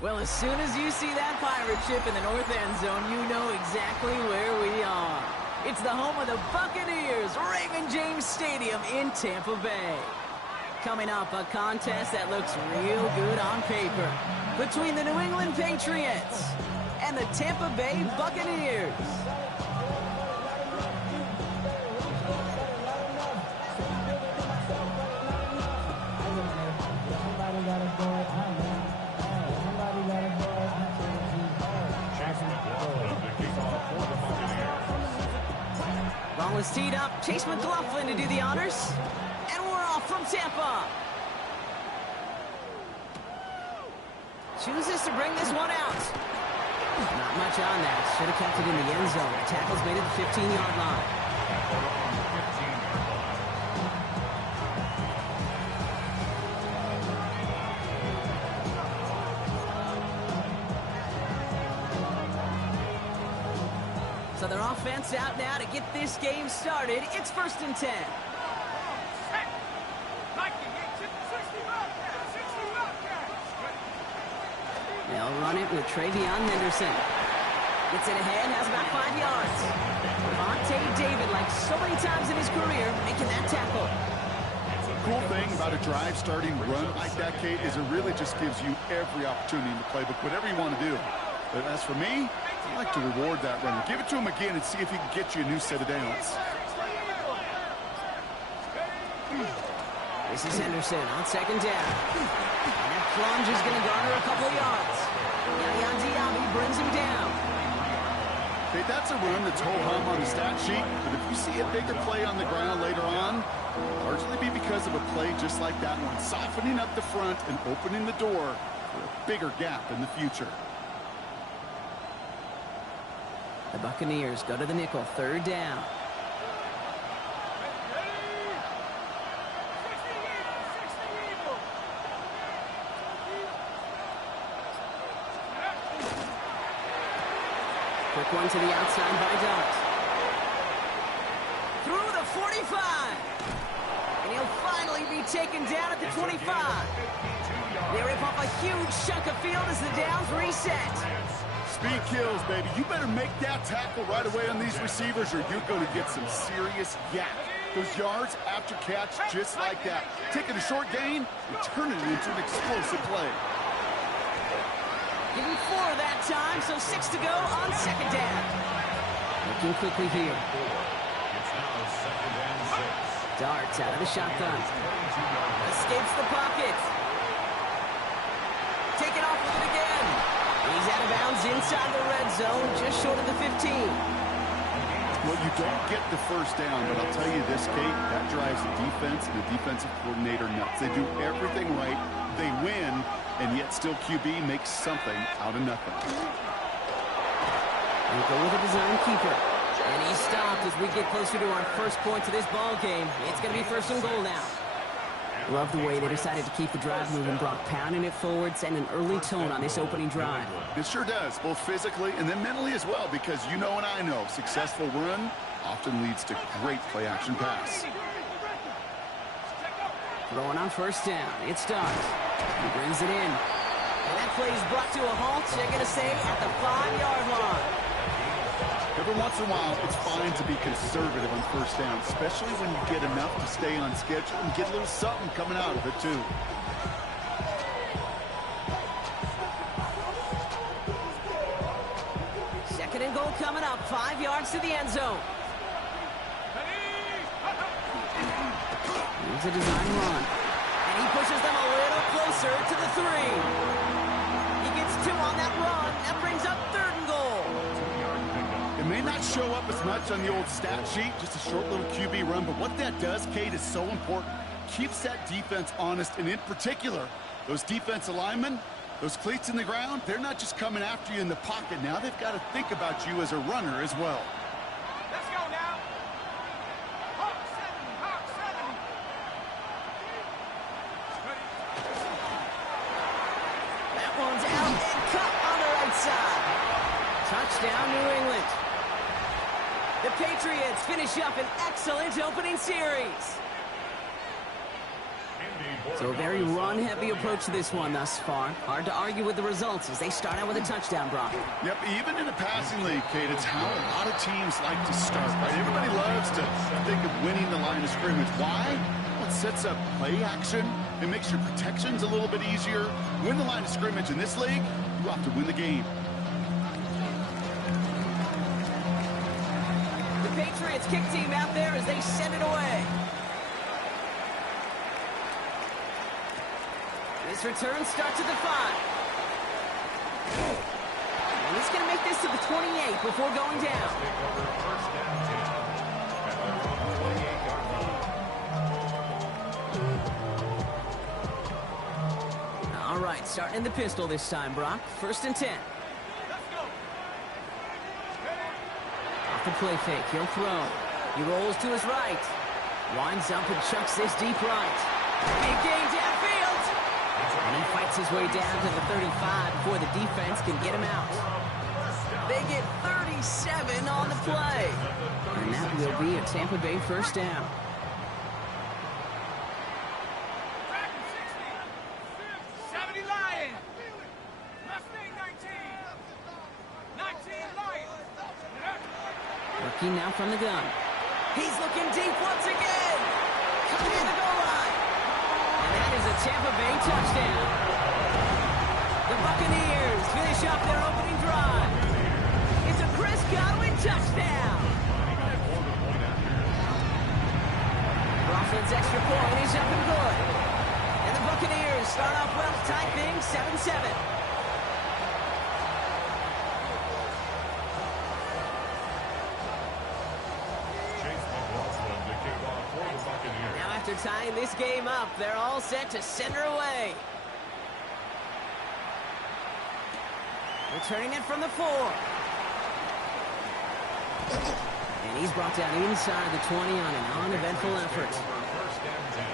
Well, as soon as you see that pirate ship in the north end zone, you know exactly where we are. It's the home of the Buccaneers, Raymond James Stadium in Tampa Bay. Coming up, a contest that looks real good on paper between the New England Patriots and the Tampa Bay Buccaneers. Ball is teed up. Chase McLaughlin to do the honors. And we're off from Tampa. Chooses to bring this one out. Not much on that. Should have kept it in the end zone. The tackle's made at the 15-yard line. So their offense out now to get this game started. It's 1st and 10. They'll run it with Travion Henderson. Gets it ahead, has about 5 yards. Monte David, like so many times in his career, making that tackle. Cool thing about a drive starting run like that, Kate, is it really just gives you every opportunity in the playbook, whatever you want to do. But as for me, I like to reward that runner. Give it to him again and see if he can get you a new set of downs. This is Henderson on 2nd down. And that plunge is going to garner a couple of yards. Yaya Diaby brings him down. Okay, that's a run that's ho-hum on the stat sheet, but if you see a bigger play on the ground later on, largely be because of a play just like that one, softening up the front and opening the door for a bigger gap in the future. The Buccaneers go to the nickel, 3rd down. Quick one to the outside by Dart. Through the 45. And he'll finally be taken down at the 25. They rip off a huge chunk of field as the downs reset. Speed kills, baby. You better make that tackle right away on these receivers or you're going to get some serious yak. Those yards after catch just like that. Taking a short gain and turning it into an explosive play. Give him 4 that time, so 6 to go on 2nd down. Looking quickly here. Darts out of the shotgun. Escapes the pocket. Taken off with it again. He's out of bounds inside the red zone, just short of the 15. Well, you don't get the 1st down, but I'll tell you this, Kate, that drives the defense and the defensive coordinator nuts. They do everything right. They win, and yet still QB makes something out of nothing. We go with a design keeper. And he's stopped as we get closer to our first point to this ball game. It's going to be 1st and goal now. Love the way they decided to keep the drive moving. Brock pounding it forward, sending an early tone on this opening drive. It sure does, both physically and then mentally as well, because you know and I know, successful run often leads to great play-action pass. Throwing on 1st down. It's Dart. He brings it in. And that play is brought to a halt, they're going to say, at the 5-yard line. Every once in a while, it's fine to be conservative on 1st down, especially when you get enough to stay on schedule and get a little something coming out of it, too. Second and goal coming up, 5 yards to the end zone. Here's a design run. And he pushes them a little closer to the 3. He gets 2 on that run. That brings up 3rd and goal. It may not show up as much on the old stat sheet, just a short little QB run, but what that does, Kate, is so important. Keeps that defense honest, and in particular, those defensive linemen, those cleats in the ground, they're not just coming after you in the pocket. Now they've got to think about you as a runner as well. Let's go now. Hawk 7, Hawk 7. That one's out and cut on the right side. Touchdown, New England. The Patriots finish up an excellent opening series. So a very run-heavy approach to this one thus far. Hard to argue with the results as they start out with a touchdown, Brock. Yep, even in a passing league, Kate, it's how a lot of teams like to start, right? Everybody loves to think of winning the line of scrimmage. Why? Well, it sets up play action. It makes your protections a little bit easier. Win the line of scrimmage in this league, you have to win the game. The Patriots kick team out there as they send it away. This return starts at the 5. And he's going to make this to the 28 before going down. All right, starting in the pistol this time, Brock. 1st and 10. Off the play fake, he'll throw. He rolls to his right. Winds up and chucks this deep right. Big gain downfield. And he fights his way down to the 35 before the defense can get him out. They get 37 on the play. And that will be a Tampa Bay 1st down. Rookie now from the gun. He's looking deep once again. Coming in the goal line. And that is a Tampa Bay touchdown. The Buccaneers finish up their opening drive. It's a Chris Godwin touchdown. Rossman's extra point is up and good. And the Buccaneers start off well to tie things 7-7. Now after tying this game up, they're all set to send her away. Returning it from the 4. And he's brought down inside the 20 on an uneventful effort. 1st and 10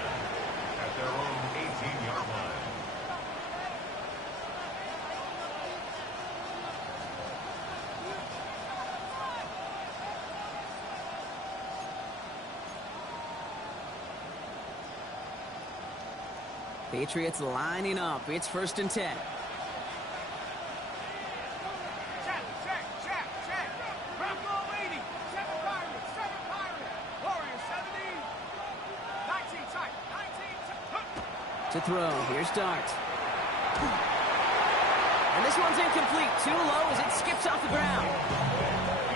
at their own 18-yard line. Patriots lining up. It's 1st and 10. Check. Bravo 80. 7 Pirates. Warriors 70. 19 tight. To throw. Here's Dart. And this one's incomplete. Too low as it skips off the ground.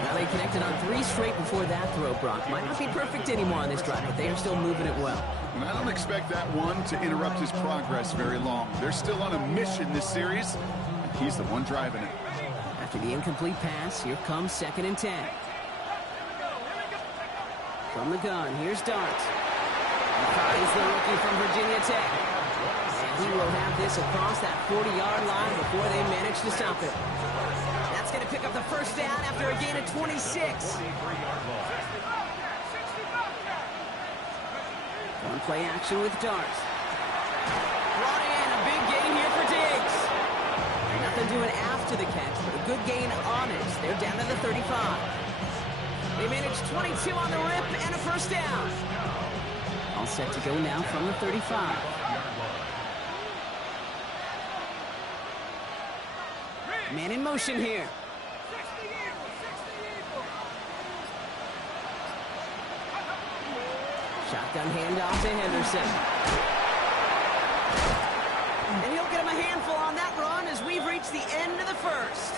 Now they connected on 3 straight before that throw, Brock. Might not be perfect anymore on this drive, but they are still moving it well. And I don't expect that one to interrupt his progress very long. They're still on a mission this series, and he's the one driving it. After the incomplete pass, here comes 2nd and 10. From the gun, here's Dart. He finds the rookie from Virginia Tech. And he will have this across that 40-yard line before they manage to stop it. That's going to pick up the 1st down after a gain of 26. One play action with Dart. Brought in a big gain here for Diggs. Nothing doing after the catch, but a good gain on it. They're down to the 35. They managed 22 on the rip and a 1st down. All set to go now from the 35. Man in motion here. Shotgun handoff to Henderson. And he'll get him a handful on that run as we've reached the end of the 1st.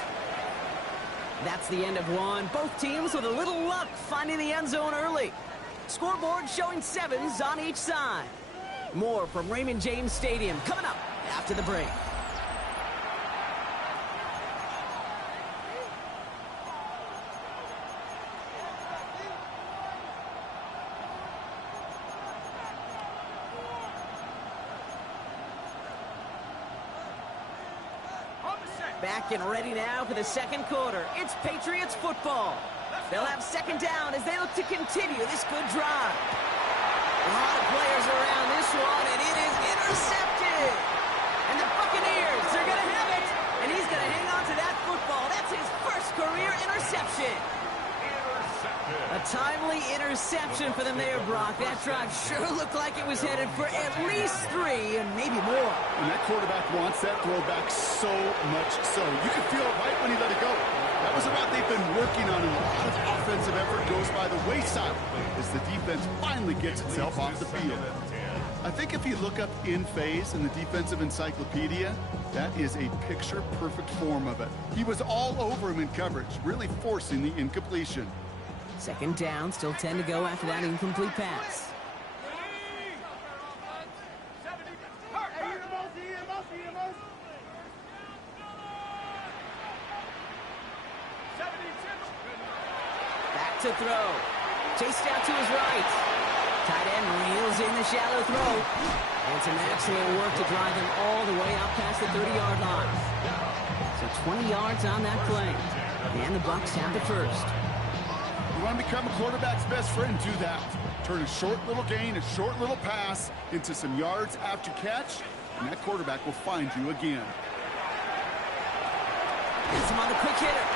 That's the end of one. Both teams with a little luck finding the end zone early. Scoreboard showing 7s on each side. More from Raymond James Stadium coming up after the break. Back and ready now for the 2nd quarter. It's Patriots football. They'll have 2nd down as they look to continue this good drive. A lot of players around this one, and it is intercepted. And the Buccaneers are going to have it, and he's going to hang on to that football. That's his 1st career interception. A timely interception for them there, Brock. That drive sure looked like it was headed for at least 3 and maybe more. And that quarterback wants that throwback so much so. You can feel it right when he let it go. That was a route they've been working on, and a lot of offensive effort goes by the wayside as the defense finally gets itself off the field. I think if you look up in phase in the defensive encyclopedia, that is a picture-perfect form of it. He was all over him in coverage, really forcing the incompletion. Second down, still 10 to go after that incomplete pass. Back to throw. Chased out to his right. Tight end reels in the shallow throw. And some excellent work to drive him all the way out past the 30-yard line. So 20 yards on that play. And the Bucs have the first. You want to become a quarterback's best friend, do that. Turn a short little gain, a short little pass into some yards after catch, and that quarterback will find you again. Gets him on the quick hitter.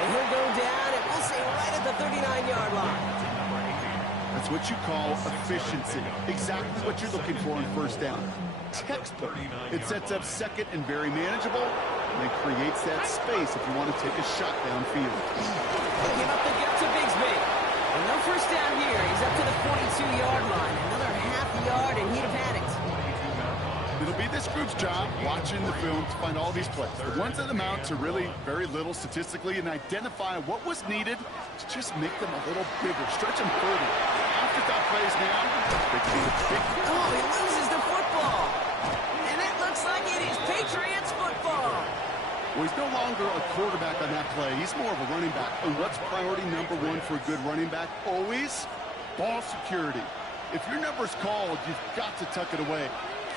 And he'll go down, and we'll say right at the 39-yard line. That's what you call efficiency. Exactly what you're looking for on first down. Textbook. It sets up second and very manageable, and it creates that space if you want to take a shot downfield. Give up the gut to Bigsby. And no first down here. He's up to the 42-yard line. Another half yard, and he'd have had it. It'll be this group's job, watching the film, to find all these plays. The ones that amount to really very little statistically, and identify what was needed to just make them a little bigger, stretch them further. Afterthought plays now. Oh, he loses the football. And it looks like it is Patriots football. Well, he's no longer a quarterback on that play. He's more of a running back. And what's priority number one for a good running back? Always ball security. If your number's called, you've got to tuck it away.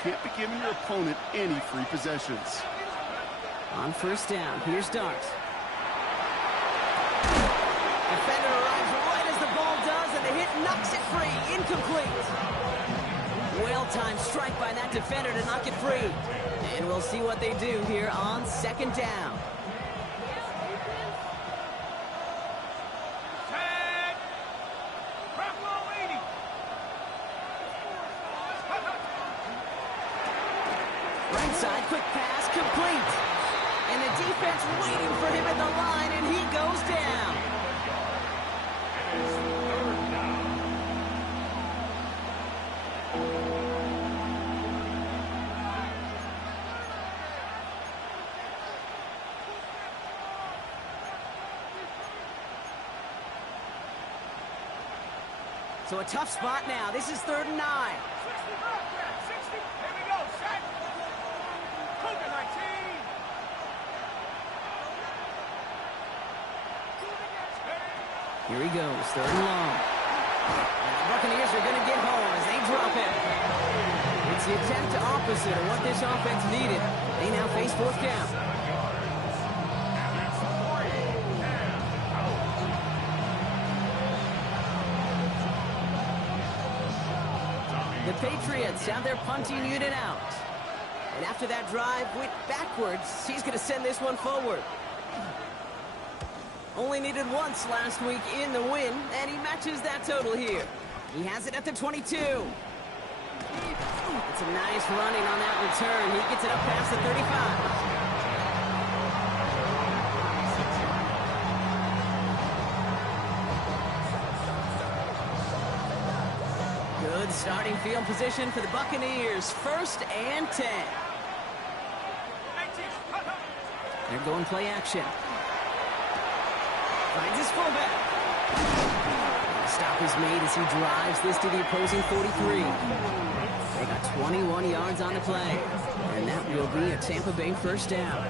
Can't be giving your opponent any free possessions. On first down, here's Dart. Defender arrives right as the ball does, and the hit knocks it free. Incomplete. Well-timed strike by that defender to knock it free. And we'll see what they do here on second down. Right side, quick pass, complete. And the defense waiting for him at the line, and he goes down. So a tough spot now. This is 3rd and 9. 60, here we go, set. Cougar 19. Here he goes, 3rd and long. And the Buccaneers are going to get home as they drop it. It's the exact opposite of what this offense needed. They now face 4th down. The Patriots have their punting unit out. And after that drive went backwards, he's going to send this one forward. Only needed once last week in the win, and he matches that total here. He has it at the 22. It's a nice running on that return. He gets it up past the 35. Good starting field position for the Buccaneers. 1st and 10. They're going play action. Finds his fullback. Stop is made as he drives this to the opposing 43. They got 21 yards on the play. And that will be a Tampa Bay first down.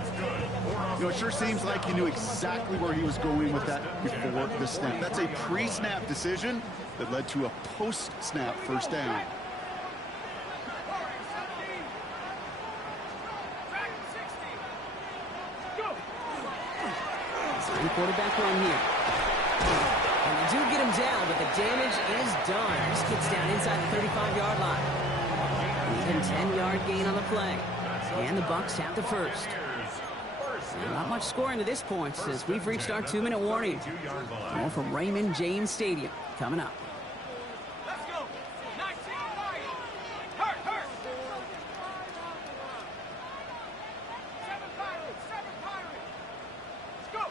You know, it sure seems like he knew exactly where he was going with that before the snap. That's a pre-snap decision that led to a post-snap first down. Sign quarterback run here. And they do get him down, but the damage is done. This gets down inside the 35-yard line. Even 10-yard gain on the play. And the Bucs have the first. Not much scoring to this point since we've reached our 2-minute warning. More from Raymond James Stadium coming up. Let's go. 19 Lions. Hurt, hurt. 7 Pirates, 7 Pirates. Let's go.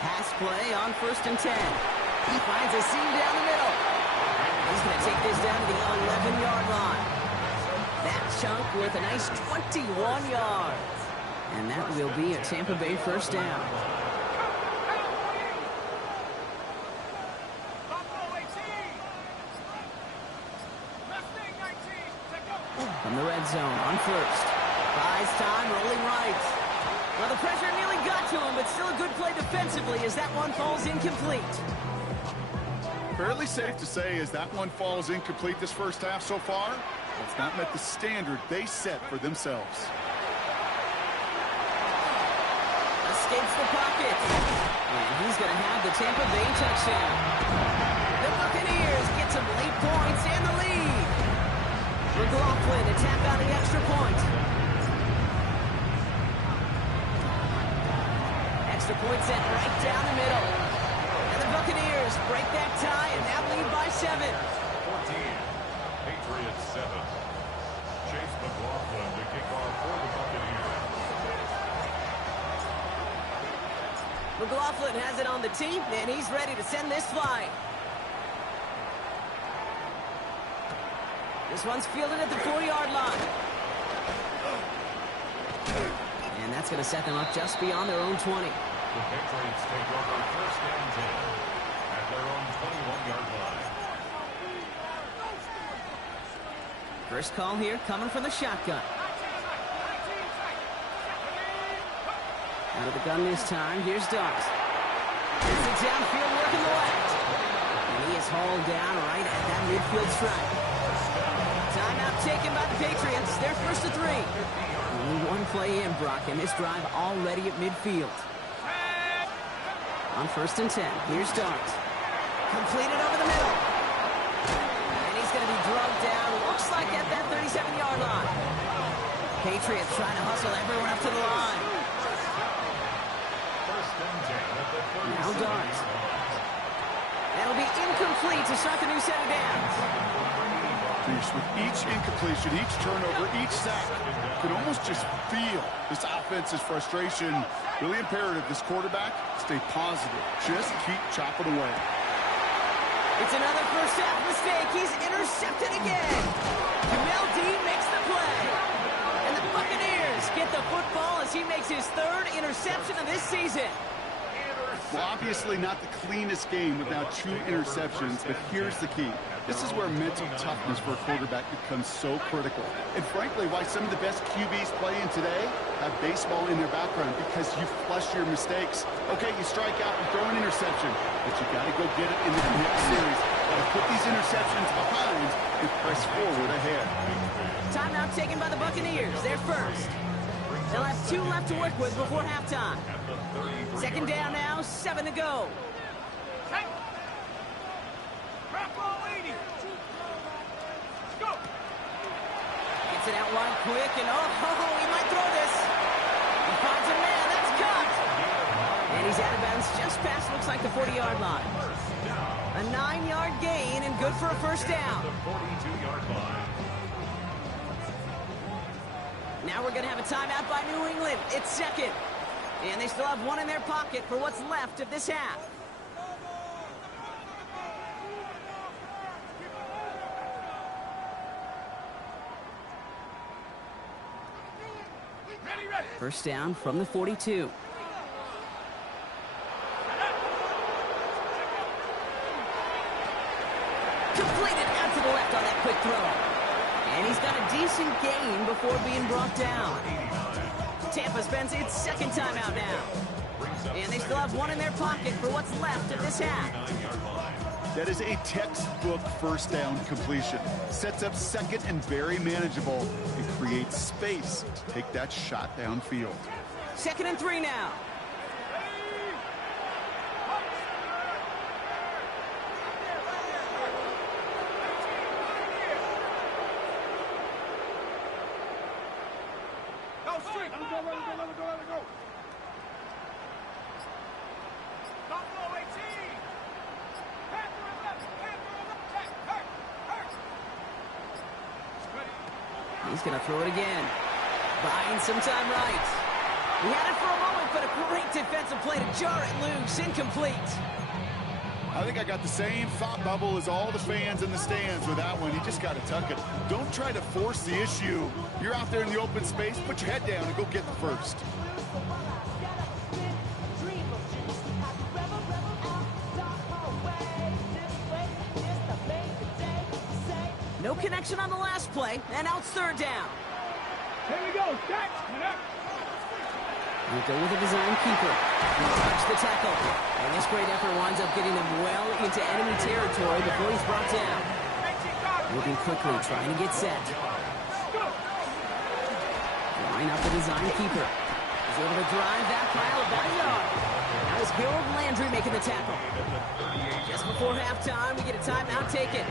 Pass play on 1st and 10. He finds a seam down the middle. He's going to take this down to the 11-yard line. That chunk with a nice 21 yards. And that will be a Tampa Bay 1st down. From the red zone on 1st. Buys time, rolling right. Well, the pressure nearly got to him, but still a good play defensively as that one falls incomplete. Fairly safe to say as that one falls incomplete this first half so far, it's not met the standard they set for themselves. Escapes the pocket. And he's going to have the Tampa Bay touchdown. The Buccaneers get some late points and the lead. McLaughlin to tap out the extra point. Extra point sent right down the middle. And the Buccaneers break that tie and now lead by 7. 14. Patriots 7. Chase McLaughlin to kick off for the Buccaneers. McLaughlin has it on the tee, and he's ready to send this flying. This one's fielded at the 4-yard line. And that's going to set them up just beyond their own 20. The Patriots take over 1st and 10 at their own 21-yard line. First call here coming from the shotgun. Out of the gun this time, here's Dart. It's a downfield work in the left. And he is hauled down right at that midfield stripe. Timeout taken by the Patriots. They're 1st to 3. Only one play in, Brock, and this drive already at midfield. On 1st and 10, here's Dart. Completed over the middle. And he's going to be drugged down, looks like at that 37-yard line. Patriots trying to hustle everyone up to the line. Now Dart. That'll be incomplete to start the new set of downs. With each incompletion, each turnover, each sack, you can almost just feel this offense's frustration. Really imperative, this quarterback, stay positive. Just keep chopping away. It's another first half mistake. He's intercepted again. Jamel Dean makes the play. And the Buccaneers get the football as he makes his 3rd interception of this season. Well, obviously not the cleanest game with now 2 interceptions, but here's the key. This is where mental toughness for a quarterback becomes so critical. And frankly, why some of the best QBs playing today have baseball in their background, because you flush your mistakes. Okay, you strike out and throw an interception, but you got to go get it into the next series. Got to put these interceptions behind and press forward ahead. Timeout taken by the Buccaneers. They're 1st. They'll have 2 left to work with before halftime. 2nd down now, 7 to go. Gets it out wide quick, and he might throw this. He finds a man, that's caught. And he's out of bounds just past, looks like the 40-yard line. A 9-yard gain and good for a 1st down. The 42-yard line. Now we're going to have a timeout by New England. It's 2nd. And they still have 1 in their pocket for what's left of this half. First down from the 42. Completed out to the left on that quick throw. And he's got a decent gain before being brought down. Tampa spends its 2nd timeout now. And they still have 1 in their pocket for what's left of this half. That is a textbook 1st down completion. Sets up 2nd and very manageable. It creates space to take that shot downfield. 2nd and 3 now. Go straight. Let it go. He's going to throw it again. Buying some time right. He had it for a moment, but a great defensive play to jar it loose. Incomplete. I think I got the same thought bubble as all the fans in the stands with that one. You just got to tuck it. Don't try to force the issue. You're out there in the open space. Put your head down and go get the first. No connection on the last play, and now it's third down. Here we go. Catch. We go with a design keeper. He touched the tackle. And this great effort winds up getting him well into enemy territory before he's brought down. Moving quickly, trying to get set. Line up the design keeper. He's able to drive that pile of that yard. Now it's Harold Landry making the tackle. Just before halftime, we get a timeout taken.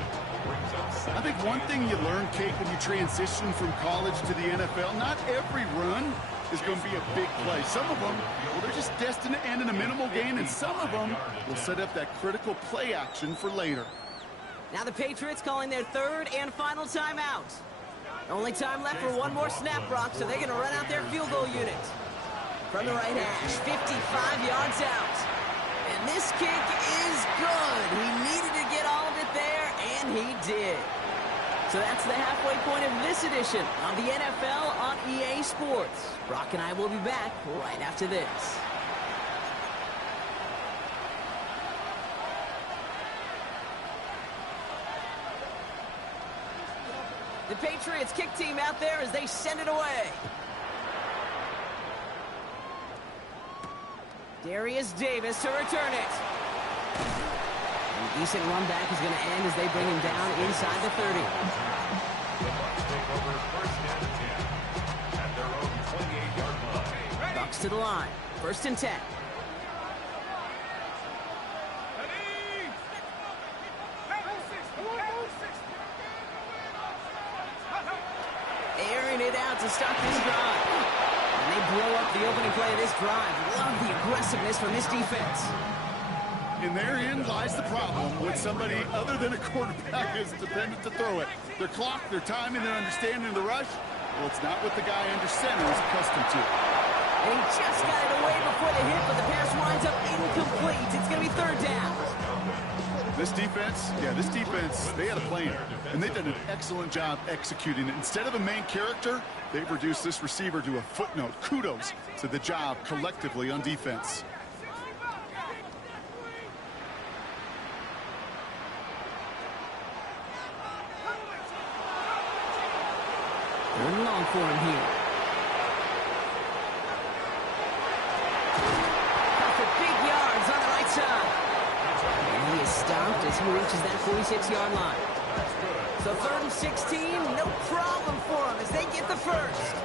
I think one thing you learn, Kate, when you transition from college to the NFL, not every run is going to be a big play. Some of them, well, they're just destined to end in a minimal gain, and some of them will set up that critical play action for later. Now the Patriots calling their third and final timeout. Only time left for one more snap, Brock, so they're going to run out their field goal unit. From the right hash, 55 yards out. And this kick is good. He needed to get all of it there, and he did. So that's the halfway point of this edition of the NFL on EA Sports. Brock and I will be back right after this. The Patriots kick team out there as they send it away. Darius Davis to return it. A decent run back is going to end as they bring him down inside the 30. The Bucs take over first and 10 at their own 28-yard line. Bucs to the line. First and 10. Airing it out to start this drive. And they blow up the opening play of this drive. Love the aggressiveness from this defense. And therein lies the problem when somebody other than a quarterback is dependent to throw it. Their clock, their timing, their understanding of the rush, well, it's not what the guy under center is accustomed to. And he just got it away before the hit, but the pass winds up incomplete. It's going to be third down. This defense, they had a plan, and they've done an excellent job executing it. Instead of a main character, they've reduced this receiver to a footnote. Kudos to the job collectively on defense. Third and long for him here. For big yards on the right side. And he is stopped as he reaches that 46-yard line. So third and 16, no problem for him as they get the first.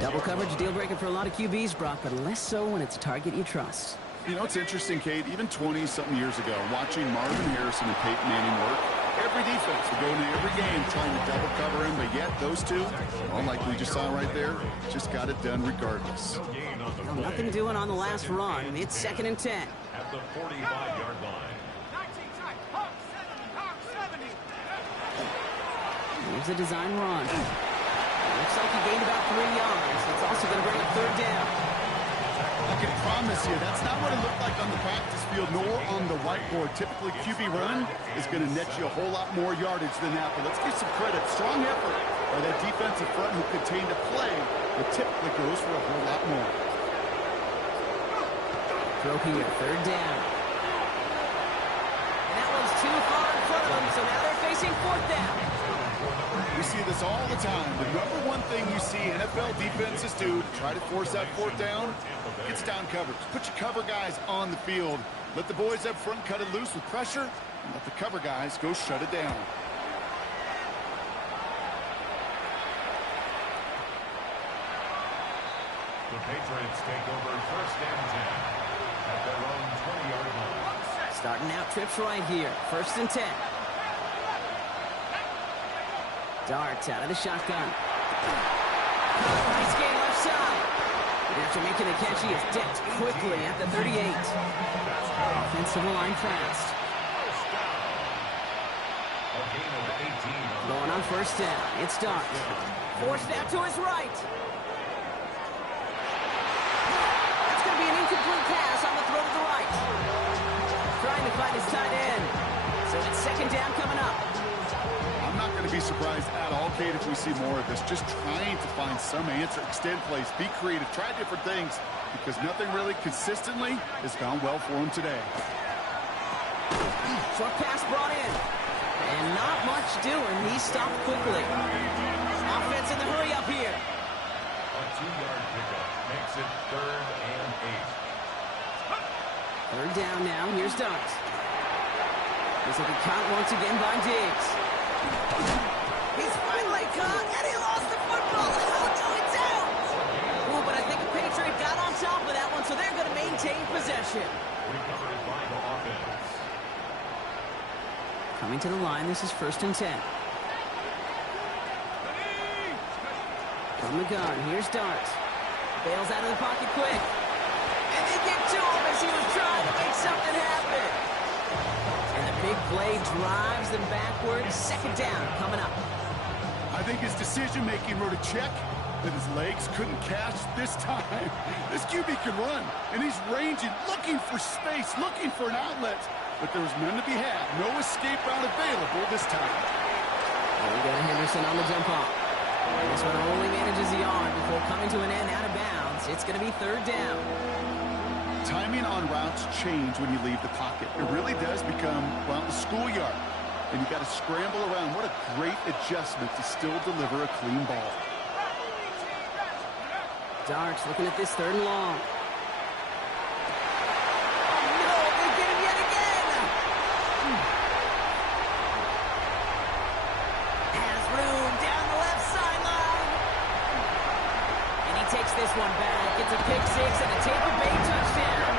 Double coverage, deal breaker for a lot of QBs, Brock, but less so when it's a target you trust. You know, it's interesting, Kate, even 20-something years ago, watching Marvin Harrison and Peyton Manning work, every defense would go into every game trying to double cover him, but yet those two, well, like we just saw right there, just got it done regardless. Well, nothing doing on the last run. It's second and 10. At the 45-yard line. Here's a design run. Looks like he gained about 3 yards. It's also going to bring up third down. I can promise you, that's not what it looked like on the practice field, nor on the whiteboard. Typically, QB run is going to net you a whole lot more yardage than that. But let's give some credit. Strong effort by that defensive front who contained a play that typically goes for a whole lot more. Throw here, third down. And that one's too far in front of them, so now they're facing fourth down. We see this all the time. The number one thing you see NFL defenses do to try to force that fourth down, it's down coverage. Put your cover guys on the field. Let the boys up front cut it loose with pressure, and let the cover guys go shut it down. The Patriots take over first and 10 at their own 20-yard line. Starting out trips right here. First and 10. Darts out of the shotgun. Nice game left side. And after making the catch, he is decked quickly at the 38. Offensive line fast. A gain of 18. Going on first down. It's Dart. Forced out to his right. That's going to be an incomplete pass on the throw to the right. Trying to find his tight end. So it's second down coming up. I'm not going to be surprised at all, Kate, if we see more of this. Just trying to find some answer, extend plays, be creative, try different things, because nothing really consistently has gone well for him today. Short pass brought in. And not much doing. He stopped quickly. Offense in the hurry up here. A 2-yard pickup makes it 3rd and 8. Third down now. Here's Dart. This will be caught once again by Diggs. He's finally caught, and he lost the football. Oh, no, it's out. Oh, but I think the Patriot got on top of that one, so they're going to maintain possession. Recovered by the offense. Coming to the line, this is 1st and 10. From the gun, here's Dart. Bails out of the pocket quick. And they get to him as he was trying to make something happen. And the big play drives them backwards. Second down coming up. I think his decision-making wrote a check that his legs couldn't catch this time. This QB can run, and he's ranging, looking for space, looking for an outlet. But there was none to be had. No escape route available this time. And we got Henderson on the jump off. And this one only manages the arm before coming to an end out of bounds. It's going to be 3rd down. Timing on routes change when you leave the pocket. It really does become, well, the schoolyard. And you got to scramble around. What a great adjustment to still deliver a clean ball. Darts looking at this 3rd and long. This one back. It's a pick 6 and a Tampa Bay touchdown.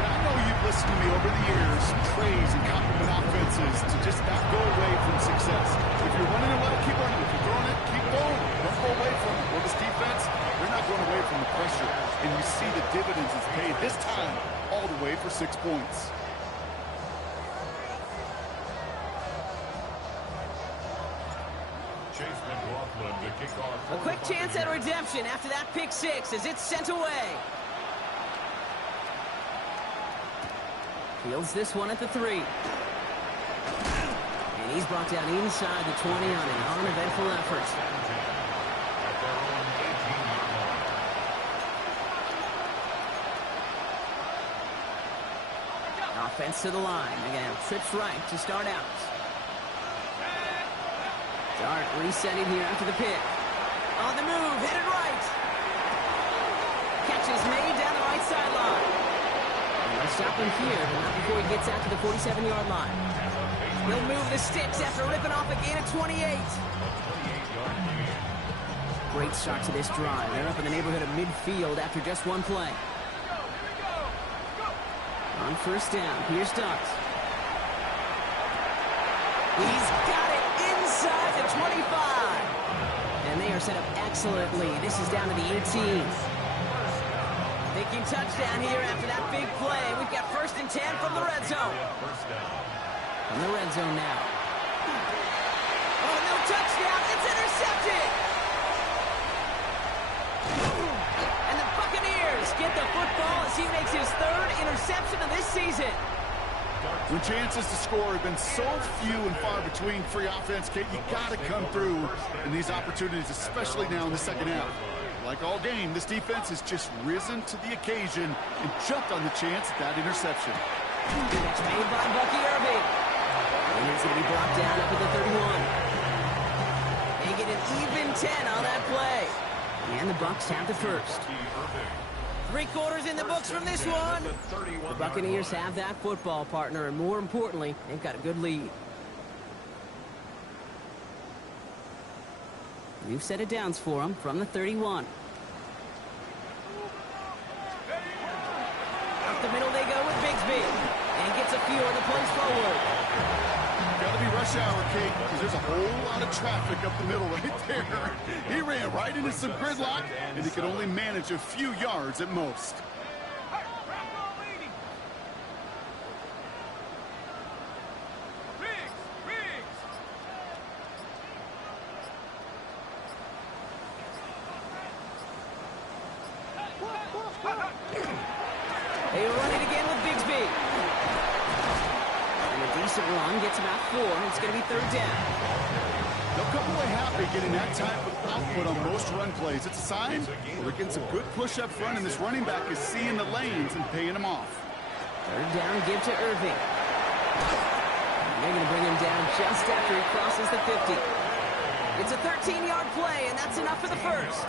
I know you've listened to me over the years praise and compliment offenses to just not go away from success. If you're running it well, keep running. If you're throwing it, keep going. Don't go away from it. Well, this defense, they're not going away from the pressure. And you see the dividends it's paid this time all the way for 6 points. A quick chance at redemption after that pick 6 as it's sent away. Fields this one at the 3. And he's brought down inside the 20 on an uneventful effort. Offense to the line. Again, trips right to start out. Dart resetting here after the pick. On the move, headed right. Catch is made down the right sideline. They'll stop him here, but not before he gets out to the 47-yard line. He'll move the sticks after ripping off a gain of 28. Great start to this drive. They're up in the neighborhood of midfield after just one play. On 1st down, here's Dart. He's got it inside the 25. And they are set up excellently. This is down to the 18. Thinking touchdown here after that big play. We've got 1st and 10 from the red zone. From the red zone now. Oh, no touchdown. It's intercepted. And the Buccaneers get the football as he makes his 3rd interception of this season. When chances to score have been so few and far between for your offense, Kate, you got to come through in these opportunities, especially now in the second half. Like all game, this defense has just risen to the occasion and jumped on the chance at that interception. That's made by Bucky Irving. And he's going to be brought down up at the 31. They get an even 10 on that play. And the Bucs have the 1st. 3 quarters in the books from this one. The Buccaneers have that football, partner, and more importantly, they've got a good lead. We've set it downs for them from the 31. Up the middle they go with Bigsby. And gets a few on the plays forward. Got to be rush hour, Kate, because there's a whole lot of traffic up the middle right there. He ran right into some gridlock, and he could only manage a few yards at most. run it again with Bigsby. And a decent run gets about 4. It's going to be 3rd down. They'll come away happy getting that type of output on most run plays. It's a sign they're getting some good push up front, and this running back is seeing the lanes and paying them off. 3rd down, give to Irving. And they're going to bring him down just after he crosses the 50. It's a 13-yard play, and that's enough for the first.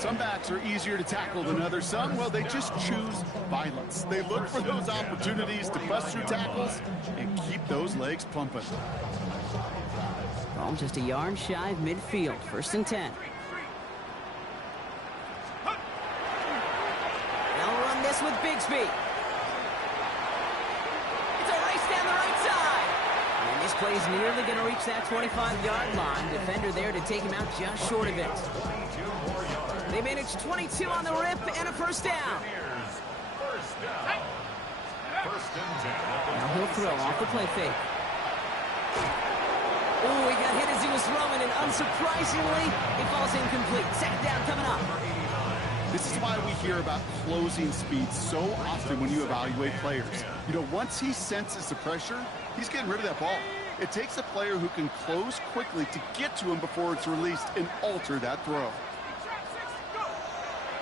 Some backs are easier to tackle than others. Some, well, they just choose violence. They look for those opportunities to bust through tackles and keep those legs pumping. Ball just a yard shy of midfield. 1st and 10. They'll run this with Bigsby. It's a race down the right side. And this play's nearly going to reach that 25-yard line. Defender there to take him out just short of it. They managed 22 on the rip and a 1st down. Now he'll throw off the play fake. Oh, he got hit as he was throwing, and unsurprisingly, it falls incomplete. 2nd down coming up. This is why we hear about closing speed so often when you evaluate players. You know, once he senses the pressure, he's getting rid of that ball. It takes a player who can close quickly to get to him before it's released and alter that throw.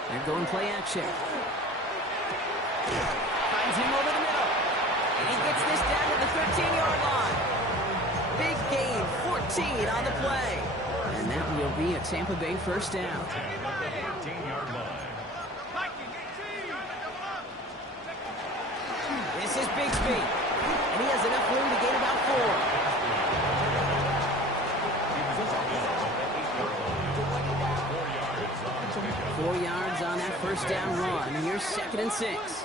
They're going play action. Finds him over the middle. And he gets this down to the 13-yard line. Big gain, 14 on the play. And that will be a Tampa Bay 1st down. This is Bigsby. And he has enough room to gain about 4. 4 yards on that 1st down run. Here's 2nd and 6.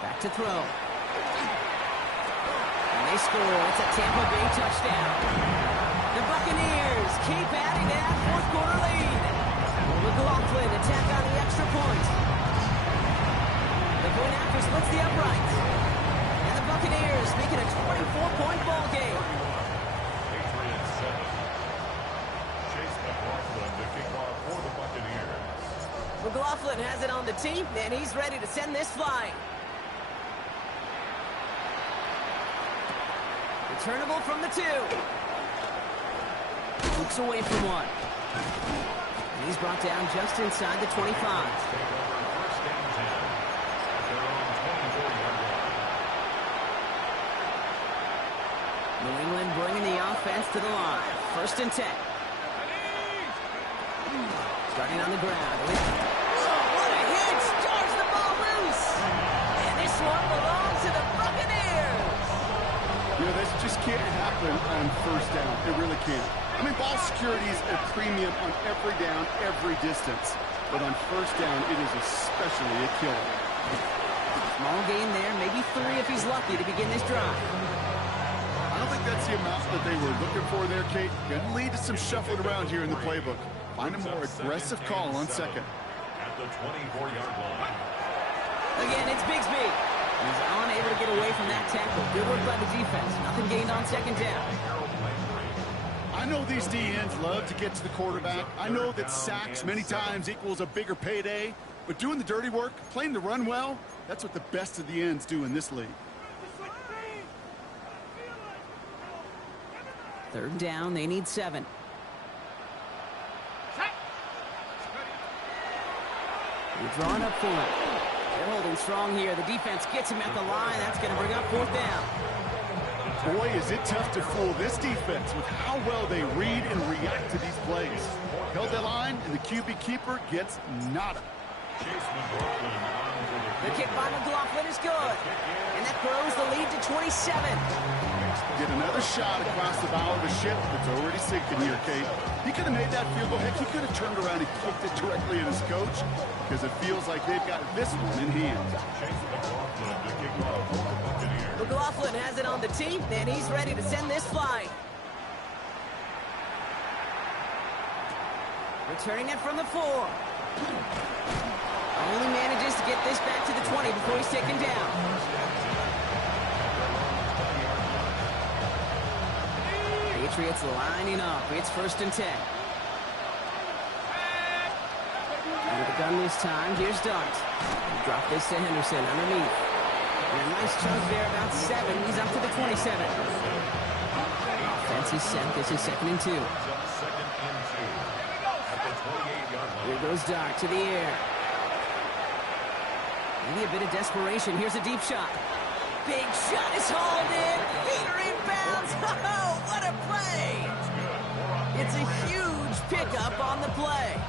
Back to throw. And they score. It's a Tampa Bay touchdown. The Buccaneers keep adding to that 4th quarter lead. McLaughlin attack on the extra point. The point after splits the uprights. And the Buccaneers make it a 24-point ball game. Patriots 7. Chase McLaughlin, the kickoff for the Buccaneers. McLaughlin has it on the team, and he's ready to send this flying. Returnable from the 2. Looks away from 1. And he's brought down just inside the 25. New England bringing the offense to the line. 1st and 10. Starting on the ground. What a hit! Starts the ball loose! And this one belongs to the Buccaneers! You know, this just can't happen on 1st down. It really can't. I mean, ball security is a premium on every down, every distance. But on 1st down, it is especially a killer. Small gain there, maybe 3 if he's lucky to begin this drive. I don't think that's the amount that they were looking for there, Kate. Going to lead to some shuffling around here in the playbook. Find a more aggressive call on 2nd. At the 24-yard line. Again, it's Bigsby. He's unable to get away from that tackle. Good work by the defense. Nothing gained on 2nd down. I know these D-ends love to get to the quarterback. I know that sacks many times equals a bigger payday. But doing the dirty work, playing the run well, that's what the best of the ends do in this league. 3rd down, they need 7. They're drawing up for it. They're holding strong here. The defense gets him at the line. That's going to bring up 4th down. Boy, is it tough to fool this defense with how well they read and react to these plays. Held that line, and the QB keeper gets nada. The kick by McLaughlin is good. And that grows the lead to 27. Get another shot across the bow of the ship that's already sinking here, Kate. He could have made that field goal. Heck, he could have turned around and kicked it directly at his coach because it feels like they've got this one in hand. McLaughlin has it on the team, and he's ready to send this flying. Returning it from the 4. Only manages to get this back to the 20 before he's taken down. Patriots lining up. It's 1st and 10. Under the gun this time. Here's Dart. Drop this to Henderson underneath. And a nice chunk there, about 7. He's up to the 27. Offense is set. This is 2nd and 2. Here goes Dart to the air. Maybe a bit of desperation. Here's a deep shot. Big shot is hauled in. Peter inbounds. Oh, what a play. It's a huge pickup on the play.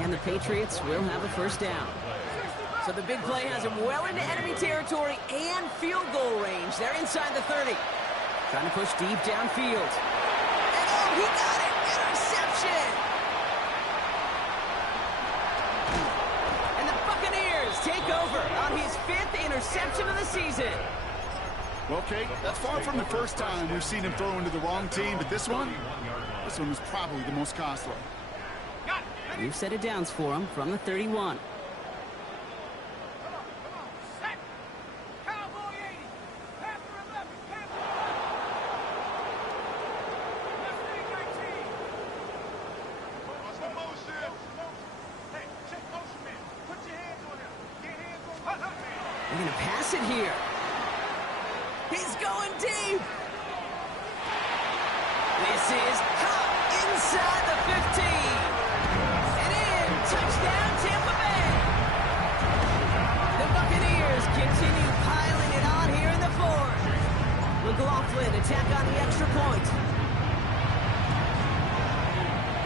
And the Patriots will have a 1st down. So the big play has them well into enemy territory and field goal range. They're inside the 30. Trying to push deep downfield. And oh, he got it. Interception. And the Buccaneers take over on his 5th interception of the season. Well, Kate, that's far from the first time we've seen him throw into the wrong team, but this one was probably the most costly. We've set it downs for him from the 31. They're going to pass it here. He's going deep. This is caught inside the 15. And in. Touchdown, Tampa Bay. The Buccaneers continue piling it on here in the 4th. McLaughlin attack on the extra point.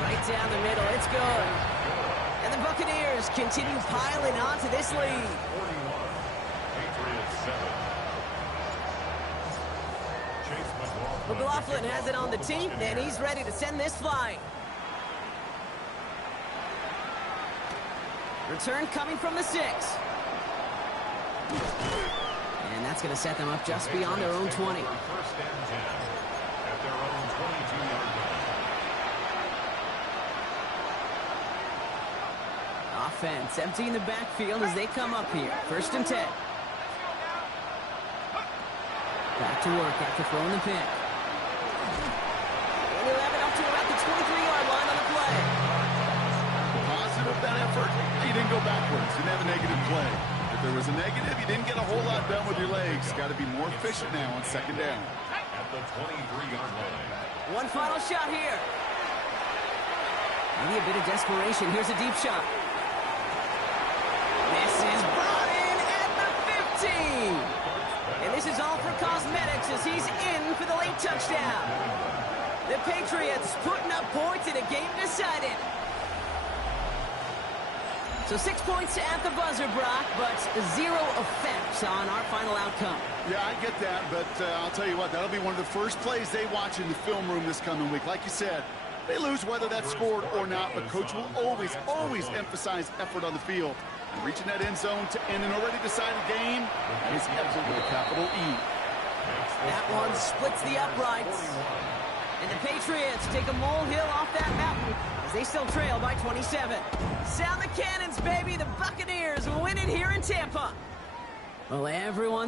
Right down the middle. It's good. And the Buccaneers continue piling on to this lead. McLaughlin has it on the tee, and he's ready to send this flying. Return coming from the 6. And that's going to set them up just beyond their own 20. 1st and 10 at their own 22-yard line. Offense emptying the backfield as they come up here. 1st and 10. Back to work after throwing the pick. And he'll have it up to about the 23-yard line on the play. Positive that effort. He didn't go backwards. Didn't have a negative play. If there was a negative, you didn't get a whole lot done with your legs. Got to be more efficient now on 2nd down. At the 23-yard line. One final shot here. Maybe a bit of desperation. Here's a deep shot. This is brought in at the 15. And this is all for cosmetics as he's in for the late touchdown. The Patriots putting up points in a game decided. So 6 points at the buzzer, Brock, but 0 effect on our final outcome. Yeah, I get that, but I'll tell you what, that'll be one of the first plays they watch in the film room this coming week. Like you said, they lose whether that's scored or not, but Coach will always emphasize effort on the field. And reaching that end zone to end an already decided game is effort with a capital E. That one splits the uprights. And the Patriots take a molehill off that mountain as they still trail by 27. Sound the cannons, baby. The Buccaneers win it here in Tampa. Well, everyone's